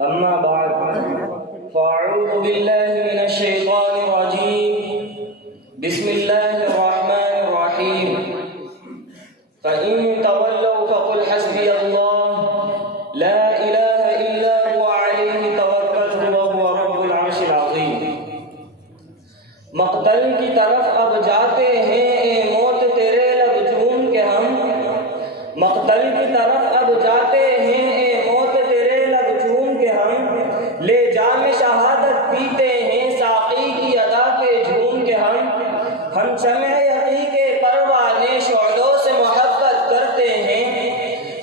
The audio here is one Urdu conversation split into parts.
أما بعد فأعوذ بالله من الشيطان الرجيم بسم الله الرحمن الرحيم فإن تولوا فقل حسبي الله لا إله إلا هو عليه توكلت وهو رب العرش العظيم. مقتل کی طرف اب جاتے ہیں اے موت تیرے لب جھوم کے ہم. مقتل کی طرف اب جاتے ہیں اے موت تیرے لب جھوم کے ہم. لے جام شہادت پیتے ہیں ساقی کی ادا کے جھوم کے ہم. ہم شمع یقین کے پروانے شعلوں سے محبت کرتے ہیں.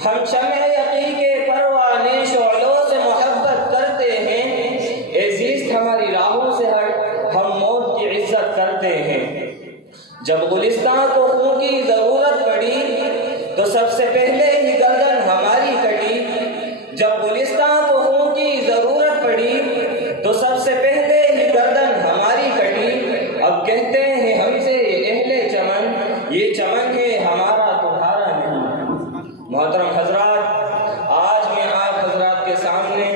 ہم شمع یقین کے پروانے شعلوں سے محبت کرتے ہیں. اے زیست ہماری راہوں سے ہٹ ہم موت کی عزت کرتے ہیں. جب گلستان کو خون کی ضرورت پڑی تو سب سے پہلے ہی گردن ہماری کٹی. جب گلستان کو خون کی ضرورت پڑی تو سب سے پہلے ہی گردن ہماری کٹی. اب کہتے ہیں ہم سے اہل چمن یہ چمن ہے ہمارا تمہارا نہیں. محترم حضرات، آج میں آپ حضرات کے سامنے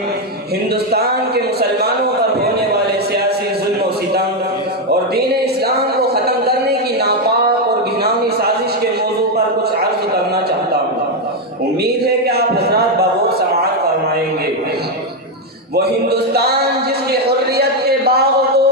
ہندوستان کے مسلمانوں پر ہونے والے سیاسی ظلم و ستم اور دین اسلام کو ختم کرنے کی ناپاک اور گھناؤنی سازش کے موضوع پر کچھ عرض کرنا چاہتا ہوں. امید ہے کہ آپ حضرات بغور سماعت فرمائیں گے. وہ ہندوستان جس کی حریت کے باغ کو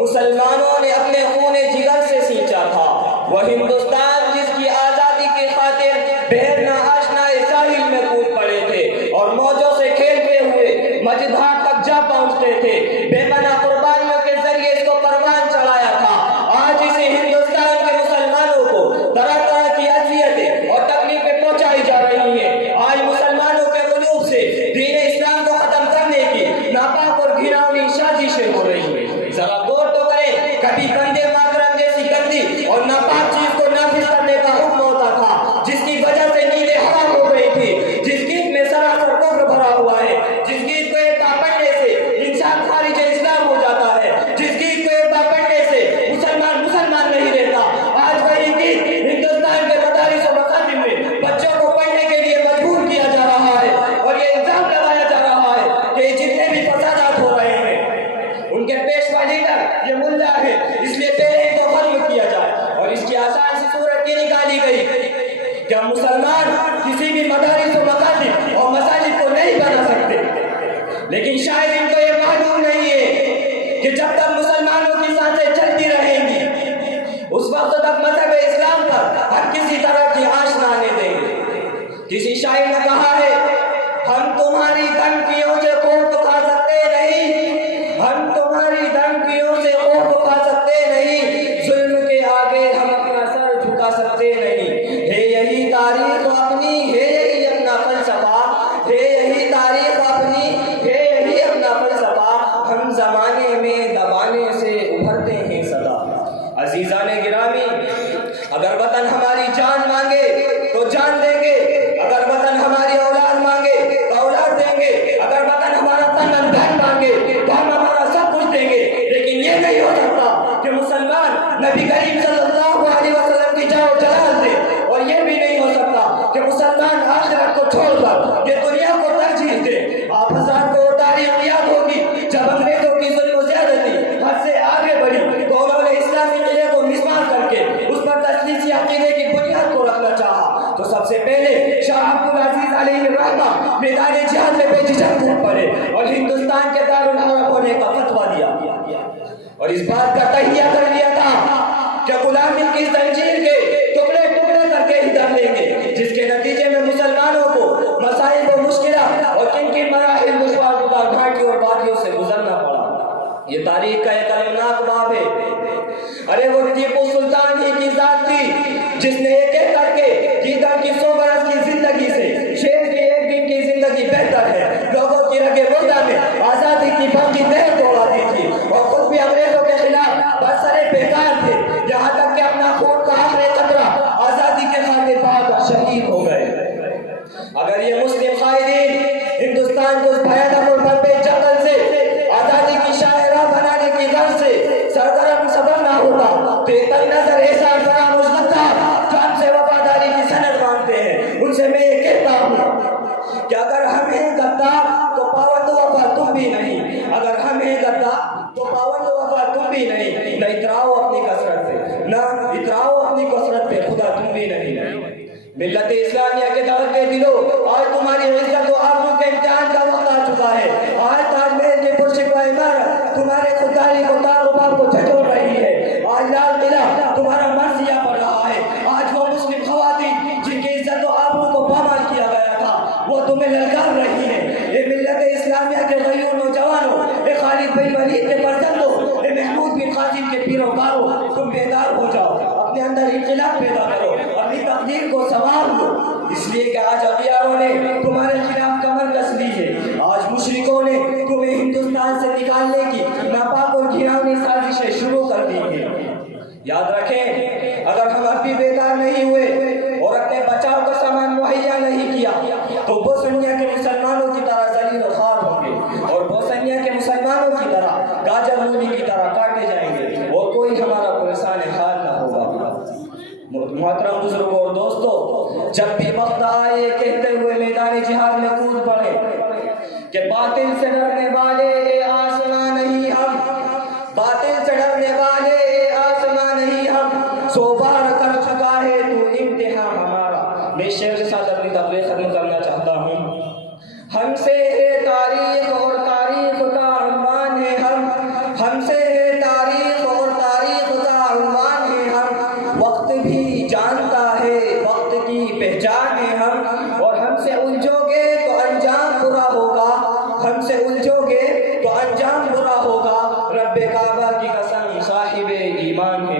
مسلمانوں نے اپنے خون جگر سے سینچا تھا. وہ ہندوستان جس کی آزادی کی خاطر بہر ناآشنا ساحل میں کود پڑے تھے اور موجوں سے کھیلتے ہوئے مجدھار تک جا پہنچتے تھے. بے پناہ قربانیوں کے ذریعے اس کو پروان چڑھایا تھا. آج اسی ہندوستان کے مسلمانوں کو طرح طرح کی اذیتیں اور تکلیفیں پہنچائی جا رہی ہیں. آج مسلمانوں کے قلوب سے دین اسلام کو ختم کرنے کی ناپاک اور گھناؤنی سازشیں ہو رہی ہیں. ذرا غور تو کریں، کبھی بندے ماترم جیسی گندی اور ناپاک چیز کو نافذ کرنے کا حکم ہوتا تھا جس کی وجہ سے نیندیں حرام ہو گئی تھی، جس گیت میں سراسر کفر بھرا ہوا ہے، جس گیت کو ایک بار پڑھنے سے انسان خارج اسلام ہو جاتا ہے، جس گیت کو ایک بار پڑھنے سے مسلمان نہیں رہتا. آج وہی گیت ہندوستان کے مدارس و مکاتب میں بچوں کو پڑھنے کے لیے مجبور کیا جا رہا ہے اور یہ الزام لگایا جا رہا ہے کہ جتنے بھی فسادات ہو رہے ہیں ان کے پیشوا لیڈر یہ ملا ہے، اس لیے پہلے ان کو ختم کیا جائے. اور اس کی آسان سی صورت یہ نکالی گئی کہ مسلمان کسی بھی مدارس و مکاتب اور مساجد کو نہیں بنا سکتے. لیکن شاید ان کو یہ معلوم نہیں ہے کہ جب تک مسلمانوں کی سانسیں چلتی رہیں گی اس وقت تک مذہب اسلام پر ہر کسی طرح کی آنچ نہ آنے دیں گے. کسی شاعر نے کہا ہے ہم تمہاری دھمکیوں سے خوف کھا سکتے نہیں، ہم تمہاری دھمکیوں سے خوف کھا سکتے نہیں، ظلم کے آگے ہم اپنا سر جھکا سکتے نہیں. ہے یہی تاریخ اپنی، ہے یہی اپنا فلسفہ، ہے یہی تاریخ اپنی، ہے یہی اپنا فلسفہ. ہم زمانے میں دبانے سے ابھرتے ہیں سدا. عزیزان گرامی، اگر وطن ہماری جان مانگے تو جان دیں گے، اگر وطن ہماری اولاد مانگے تو اولاد دیں گے، اگر وطن ہمارا تن دھن مانگے تو ہم ہمارا سب کچھ دیں گے. لیکن یہ نہیں ہو سکتا کہ مسلمان نبی کریم صلی اللہ علیہ وسلم کی جاہ و جلال دے، اور یہ بھی نہیں ہو سکتا کہ مسلمان آخرت کو چھوڑ کر یہ دنیا کو ترجیح دے. آپ حضرات کو تاریخ یاد ہوگی جب انگریزوں کی ظلم و زیادتی حد سے آگے بڑھی تو انہوں نے اسلامی قلعے کو مسمار کر کے اس پر تسلیسی عقیدے کی بنیاد کو رکھنا چاہا تو سب سے پہلے شاہ عبدالعزیز علیہ الرحمہ میدان جہاد میں بے جھجک ٹوٹ پڑے اور ہندوستان کے دارالحرب ہونے کا فتویٰ دیا اور اس بات کا تہیہ کر لیا تھا کہ غلامی کی زنجیر کے ٹکڑے ٹکڑے کر کے ادھر لیں گے، جس کے نتیجے میں مسلمانوں کو مسائل و مشکلات اور کن کی مراحل مشکلات گھاٹیوں اور وادیوں سے گزرنا پڑا. یہ تاریخ کا ایک المناک باب ہے. ارے وہ ٹیپو سلطان ہی کی ذات تھی جس نے ایک ایک کر کے گیدڑ کی 100 برس کی زندگی سے شیر کی ایک دن کی زندگی بہتر ہے لوگوں کی رگے روزہ میں آزادی کی باقی نہر دوڑا دی تھی اور خود بھی انگریزوں کے خلاف برسرے بیکار تھے، یہاں تک کہ اپنا خون کا آخری قطرہ آزادی کے خاطر بہا کر شہید ہو گئے. اگر یہ مسلم قائدین ہندوستان کو اس بھیانک اور بھرپیٹ جنگل سے آزادی کی شاہراہ بنانے کی تو پابند وفا تم بھی نہیں، نہ اتراؤ اپنی کثرت پہ، نہ اتراؤ اپنی کثرت پہ، خدا تم بھی نہیں۔ ملت اسلامیہ کے دعوت کے دلوں، آج تمہاری عزت و آبرو کے امتحان کا وقت آ چکا ہے۔ آج تاج محل کی پرشکوہ عمارت تمہارے خودداری کو تار و بار کو جھنجھوڑ رہی ہے۔ آج لال قلعہ تمہارا مرثیہ پڑ رہا ہے۔ آج وہ مسلم خواتین جن کی عزت و آبرو کو پامال کیا گیا تھا، وہ تمہیں للکار رہی ہے۔ اے ملت اسلامیہ کے غیور نوجوانوں، اے خالد بن ولید کے فرزندوں، اے محمود بن قاسم کے پیروکاروں، تم بیدار ہو جاؤ، اپنے اندر انقلاب پیدا کرو، اپنی تقدیر کو سنوار لو، اس لیے کہ آج اغیاروں نے تمہارے خلاف کمر کس لی ہے۔ آج مشرکوں نے تمہیں ہندوستان سے نکالنے کی ناپاک اور گھناؤنی سازشیں شروع کر دی ہیں۔ یاد رکھیں، اگر ہم اب بھی بیدار نہیں ہوئے اور اپنے بچاؤ کا سامان مہیا نہیں کیا تو بوسنیا کے مسلمانوں کی طرح ذلیل و خوار ہوں گے، اور بوسنیا کے مسلمانوں کی طرح گاجر مولی کی طرح کاٹے جائیں گے، اور کوئی ہمارا پریشان حال نہ ہوگا۔ محترم بزرگوں اور دوستو، جب بھی وقت آئے کہتے ہوئے میدان جہاد میں کود پڑے کہ باطل سے ڈرنے والے اے آسمان نہیں ہم، باطل سے ڈرنے والے اے آسمان نہیں ہم، سو بار کر چکا ہے تو امتحان ہمارا۔ میں شعر کے ساتھ اپنی تقریر ختم کرنا